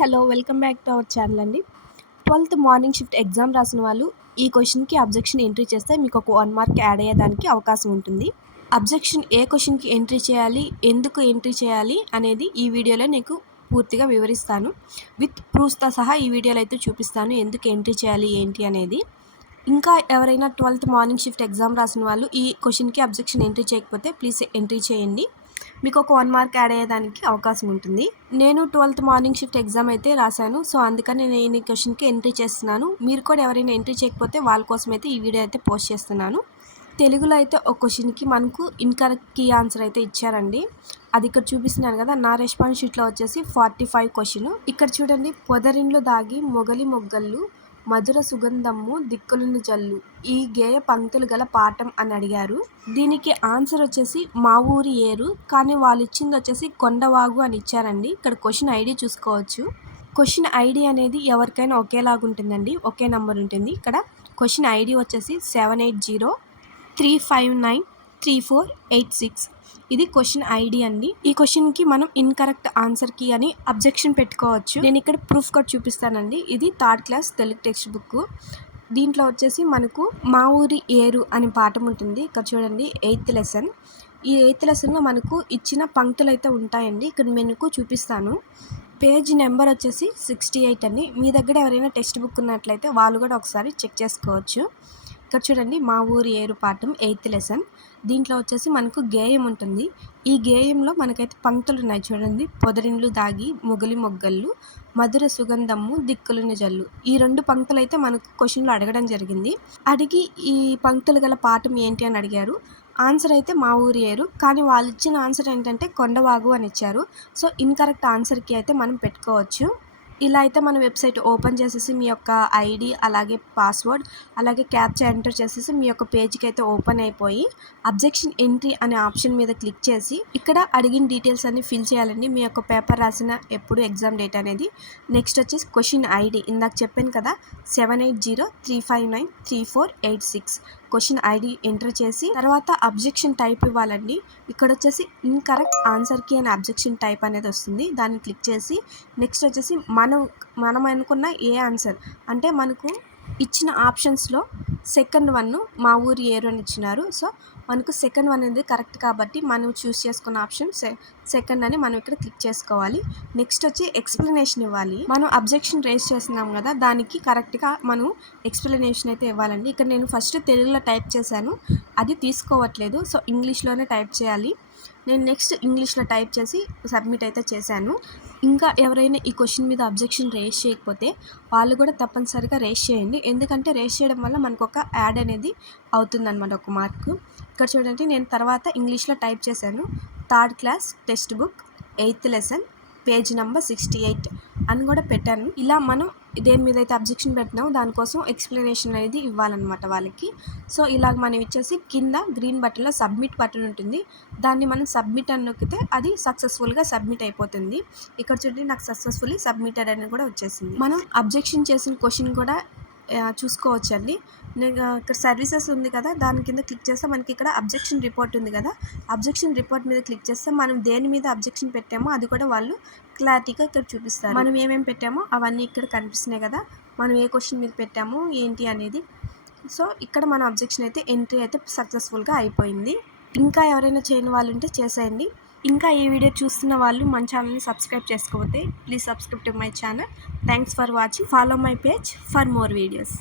Hello welcome back to our channel అండి. 12th morning shift exam రాసిన వాళ్ళు ఈ క్వశ్చన్కి అబ్జెక్షన్ ఎంట్రీ చేస్తే మీకు ఒక 1 మార్క్ యాడ్ అయ్యేదానికి అవకాశం ఉంటుంది. అబ్జెక్షన్ ఏ క్వశ్చన్కి ఎంట్రీ చేయాలి, ఎందుకు ఎంట్రీ చేయాలి అనేది ఈ వీడియోలో నీకు పూర్తిగా వివరిస్తాను. విత్ ప్రూఫ్స్తో సహా ఈ వీడియోలో అయితే చూపిస్తాను ఎందుకు ఎంట్రీ చేయాలి ఏంటి అనేది. ఇంకా ఎవరైనా 12th మార్నింగ్ షిఫ్ట్ ఎగ్జామ్ రాసిన వాళ్ళు ఈ క్వశ్చన్కి అబ్జెక్షన్ ఎంట్రీ చేయకపోతే ప్లీజ్ ఎంట్రీ చేయండి. మీకు ఒక 1 మార్క్ యాడ్ అయ్యేదానికి అవకాశం ఉంటుంది. నేను 12th మార్నింగ్ షిఫ్ట్ ఎగ్జామ్ అయితే రాశాను. సో అందుకని నేను ఈ క్వశ్చన్కి ఎంట్రీ చేస్తున్నాను. మీరు కూడా ఎవరైనా ఎంట్రీ చేయకపోతే వాళ్ళ కోసం అయితే ఈ వీడియో అయితే పోస్ట్ చేస్తున్నాను. తెలుగులో అయితే ఒక క్వశ్చన్కి మనకు ఇన్కరెక్ట్ కీ ఆన్సర్ అయితే ఇచ్చారండి. అది ఇక్కడ చూపిస్తున్నాను కదా, నా రెస్పాన్స్ షీట్లో వచ్చేసి 45 క్వశ్చన్. ఇక్కడ చూడండి, పొదరిండ్లు దాగి మొగలి మొగ్గళ్ళు మధుర సుగంధము దిక్కులను జల్లు ఈ గేయ పంక్తులు గల పాఠం అని అడిగారు. దీనికి ఆన్సర్ వచ్చేసి మా ఊరి ఏరు, కానీ వాళ్ళు ఇచ్చింది వచ్చేసి కొండవాగు అని ఇచ్చారండి. ఇక్కడ క్వశ్చన్ ఐడి చూసుకోవచ్చు. క్వశ్చన్ ఐడి అనేది ఎవరికైనా ఒకేలాగా ఉంటుందండి, ఒకే నెంబర్ ఉంటుంది. ఇక్కడ క్వశ్చన్ ఐడి వచ్చేసి 7803593486. ఇది క్వశ్చన్ ఐడి అండి. ఈ క్వశ్చన్కి మనం ఇన్కరెక్ట్ ఆన్సర్కి అని అబ్జెక్షన్ పెట్టుకోవచ్చు. నేను ఇక్కడ ప్రూఫ్ కూడా చూపిస్తానండి. ఇది 3rd class Telugu text book. దీంట్లో వచ్చేసి మనకు మా ఊరి ఏరు అనే పాఠం ఉంటుంది. ఇక్కడ చూడండి, 8th లెసన్. ఈ 8th లెసన్లో మనకు ఇచ్చిన పంక్తులు అయితే ఉంటాయండి. ఇక్కడ మీకు చూపిస్తాను. పేజ్ నెంబర్ వచ్చేసి 68 అండి. మీ దగ్గర ఎవరైనా టెక్స్ట్ బుక్ ఉన్నట్లయితే వాళ్ళు కూడా ఒకసారి చెక్ చేసుకోవచ్చు. ఇక్కడ చూడండి, మా ఊరి ఏరు పాఠం 8th లెసన్. దీంట్లో వచ్చేసి మనకు గేయం ఉంటుంది. ఈ గేయంలో మనకైతే పంక్తులు ఉన్నాయి చూడండి. పొదరిండ్లు దాగి మొగలి మొగ్గళ్ళు మధుర సుగంధము దిక్కులను జల్లు. ఈ 2 పంక్తులు అయితే మనకు క్వశ్చన్లో అడగడం జరిగింది. అడిగి ఈ పంక్తులు గల పాఠం ఏంటి అని అడిగారు. ఆన్సర్ అయితే మా ఊరి ఏరు, కానీ వాళ్ళు ఇచ్చిన ఆన్సర్ ఏంటంటే కొండవాగు అని ఇచ్చారు. సో ఇన్కరెక్ట్ ఆన్సర్కి అయితే మనం పెట్టుకోవచ్చు. ఇలా అయితే మన వెబ్సైట్ ఓపెన్ చేసేసి మీ యొక్క ఐడి అలాగే పాస్వర్డ్ అలాగే క్యాప్చా ఎంటర్ చేసేసి మీ యొక్క పేజ్కి అయితే ఓపెన్ అయిపోయి అబ్జెక్షన్ ఎంట్రీ అనే ఆప్షన్ మీద క్లిక్ చేసి ఇక్కడ అడిగిన డీటెయిల్స్ అన్ని ఫిల్ చేయాలండి. మీ యొక్క పేపర్ రాసిన ఎప్పుడు ఎగ్జామ్ డేట్ అనేది. నెక్స్ట్ వచ్చేసి క్వశ్చన్ ఐడి ఇందాక చెప్పాను కదా, 7803593486. క్వశ్చన్ ఐడి ఎంటర్ చేసి తర్వాత అబ్జెక్షన్ టైప్ ఇవ్వాలండి. ఇక్కడ వచ్చేసి ఇన్కరెక్ట్ ఆన్సర్కి అనే అబ్జెక్షన్ టైప్ అనేది వస్తుంది. దాన్ని క్లిక్ చేసి నెక్స్ట్ వచ్చేసి మనం అనుకున్న ఏ ఆన్సర్ అంటే మనకు ఇచ్చిన ఆప్షన్స్లో సెకండ్ 1 మా ఊరి ఏరు అని ఇచ్చినారు. సో మనకు సెకండ్ 1 అనేది కరెక్ట్ కాబట్టి మనం చూస్ చేసుకున్న ఆప్షన్ సెకండ్ అని మనం ఇక్కడ క్లిక్ చేసుకోవాలి. నెక్స్ట్ వచ్చి ఎక్స్ప్లెనేషన్ ఇవ్వాలి. మనం అబ్జెక్షన్ రేస్ చేస్తున్నాం కదా, దానికి కరెక్ట్గా మనం ఎక్స్ప్లెనేషన్ అయితే ఇవ్వాలండి. ఇక్కడ నేను ఫస్ట్ తెలుగులో టైప్ చేశాను, అది తీసుకోవట్లేదు. సో ఇంగ్లీష్లోనే టైప్ చేయాలి. నేను నెక్స్ట్ ఇంగ్లీష్లో టైప్ చేసి సబ్మిట్ అయితే చేశాను. ఇంకా ఎవరైనా ఈ క్వశ్చన్ మీద అబ్జెక్షన్ రేస్ చేయకపోతే వాళ్ళు కూడా తప్పనిసరిగా రేస్ చేయండి. ఎందుకంటే రేస్ చేయడం వల్ల మనకు ఒక యాడ్ అనేది అవుతుందన్నమాట, ఒక మార్క్. ఇక్కడ చూడండి, నేను తర్వాత ఇంగ్లీష్లో టైప్ చేశాను 3rd class text book 8th lesson page number 68 అని కూడా పెట్టాను. ఇలా మనం దేని మీద అయితే అబ్జెక్షన్ పెట్టినామో దానికోసం ఎక్స్ప్లెనేషన్ అనేది ఇవ్వాలన్నమాట వాళ్ళకి. సో ఇలాగ మనం ఇచ్చేసి కింద గ్రీన్ బటన్లో సబ్మిట్ బటన్ ఉంటుంది. దాన్ని మనం సబ్మిట్ అని నొక్కితే అది సక్సెస్ఫుల్గా సబ్మిట్ అయిపోతుంది. ఇక్కడ చూడండి, నాకు సక్సెస్ఫుల్లీ సబ్మిటెడ్ అని కూడా వచ్చేసింది. మనం అబ్జెక్షన్ చేసిన క్వశ్చన్ కూడా చూసుకోవచ్చండి. నేను ఇక్కడ సర్వీసెస్ ఉంది కదా, దాని కింద క్లిక్ చేస్తే మనకి ఇక్కడ అబ్జెక్షన్ రిపోర్ట్ ఉంది కదా, అబ్జెక్షన్ రిపోర్ట్ మీద క్లిక్ చేస్తే మనం దేని మీద అబ్జెక్షన్ పెట్టామో అది కూడా వాళ్ళు క్లారిటీగా ఇక్కడ చూపిస్తారు. మనం ఏమేమి పెట్టామో అవన్నీ ఇక్కడ కనిపిస్తున్నాయి కదా, మనం ఏ క్వశ్చన్ మీద పెట్టామో ఏంటి అనేది. సో ఇక్కడ మన అబ్జెక్షన్ అయితే ఎంట్రీ అయితే సక్సెస్ఫుల్గా అయిపోయింది. ఇంకా ఎవరైనా చేయని వాళ్ళు ఉంటే చేసేయండి. ఇంకా ఈ వీడియో చూస్తున్న వాళ్ళు మన ఛానల్ని సబ్స్క్రైబ్ చేసుకోకపోతే please subscribe to my channel. Thanks for watching. Follow my page for more videos.